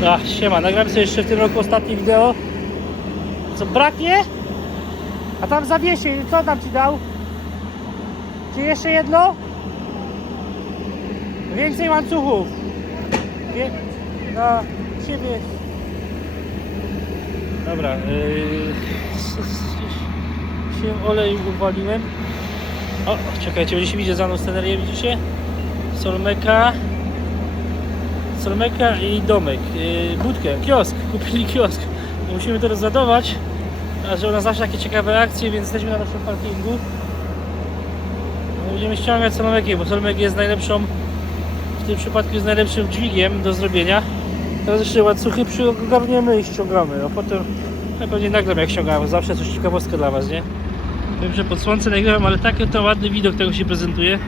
Dobra, siema, nagramy sobie jeszcze w tym roku ostatnie wideo. Co, braknie? A tam zawiesił, co tam ci dał? Czy jeszcze jedno? Więcej łańcuchów. Wie... Siebie. Dobra, yy... się olej uwaliłem. O, czekajcie, będziecie widzieć za mną scenerię, widzicie? Solmeka. Solmeka i domek. Yy, budkę, kiosk. Kupili kiosk. Musimy to rozładować. A że ona zawsze takie ciekawe akcje, więc jesteśmy na naszym parkingu. Będziemy ściągać Solmeki, bo Solmek jest najlepszą w tym przypadku jest najlepszym dźwigiem do zrobienia. Teraz jeszcze łańcuchy przyogarniemy i ściągamy, a potem ja pewnie nagram jak ściągamy, zawsze coś ciekawostka dla Was, nie? Wiem, że pod słońce nagrywam, ale taki to ładny widok tego się prezentuje.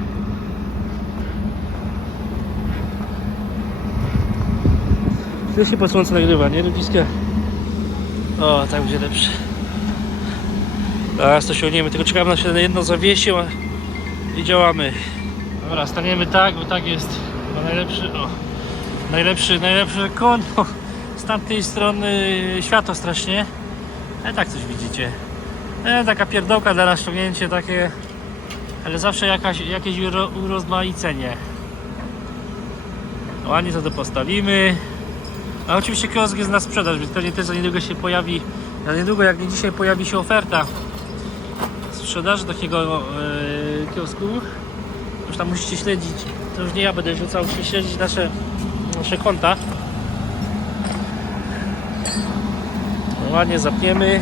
To się pod słońce nagrywa, nie ludziska? O, tak będzie lepsze. Teraz to ściągniemy, tylko czekamy na się na jedno zawiesił a- i działamy. Dobra, staniemy tak, bo tak jest chyba najlepszy, o, najlepszy, najlepsze kąt, bo z tamtej strony światło strasznie. Ale tak coś widzicie. E, taka pierdołka dla rozciągnięcie takie, ale zawsze jakaś, jakieś uro, urozmaicenie. Ładnie to postawimy. A oczywiście kiosk jest na sprzedaż, więc pewnie też za niedługo się pojawi, za niedługo jak nie dzisiaj pojawi się oferta sprzedaży takiego e, kiosku. Już tam musicie śledzić, to już nie ja będę rzucał, musicie śledzić nasze, nasze konta. Ładnie zapniemy.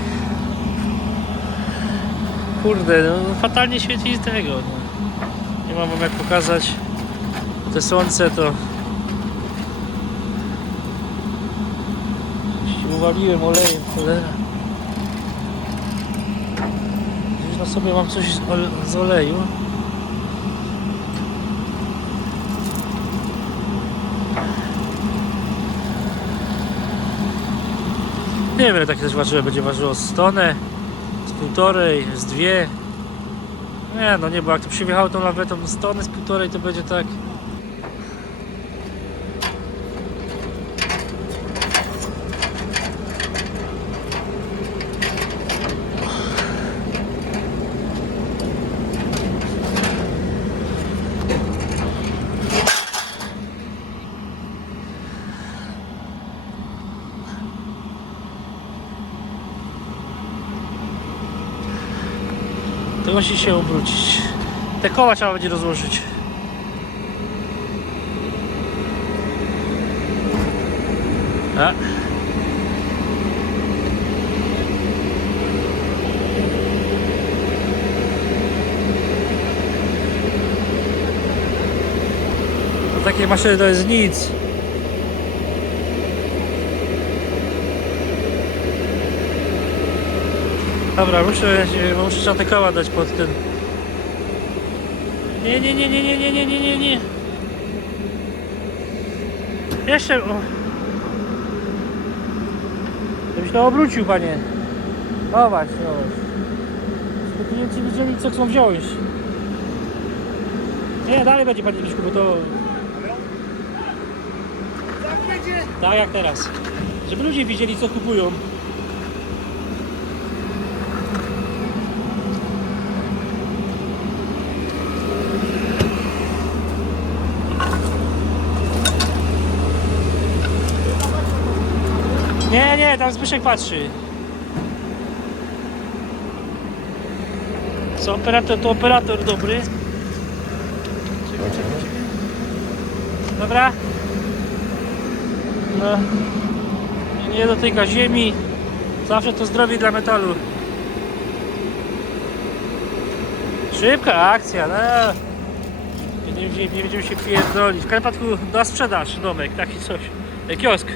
Kurde, no, fatalnie świeci z tego. No. Nie mam wam jak pokazać. Te słońce to... Się uwaliłem olejem, cholera. Gdzieś na sobie mam coś z oleju. Nie wiem ile takie też ważyło, będzie ważyło z tonę, z półtorej, z dwie. Nie no nie, bo jak to przyjechało tą lawetą z tony, z półtorej to będzie tak... To musi się obrócić. Te koła trzeba będzie rozłożyć. A. To takie maszyny to jest nic. Dobra, muszę, muszę te koła dać pod ten. Nie, nie, nie, nie, nie, nie, nie, nie, nie. Jeszcze. O. Żebyś to obrócił, panie. Chować, chować. Żeby klienci widzieli, co chcą wziąć. Nie, dalej będzie, panie Zbyszku, bo to... Tak jak teraz. Żeby ludzie widzieli, co kupują. Nie, nie, tam Zbyszek patrzy. Co operator, to operator dobry. Dobra. No. Nie dotyka ziemi. Zawsze to zdrowie dla metalu. Szybka akcja, no. Nie nie będziemy się pierdolić. W przypadku na sprzedaż domek, taki coś. Kiosk.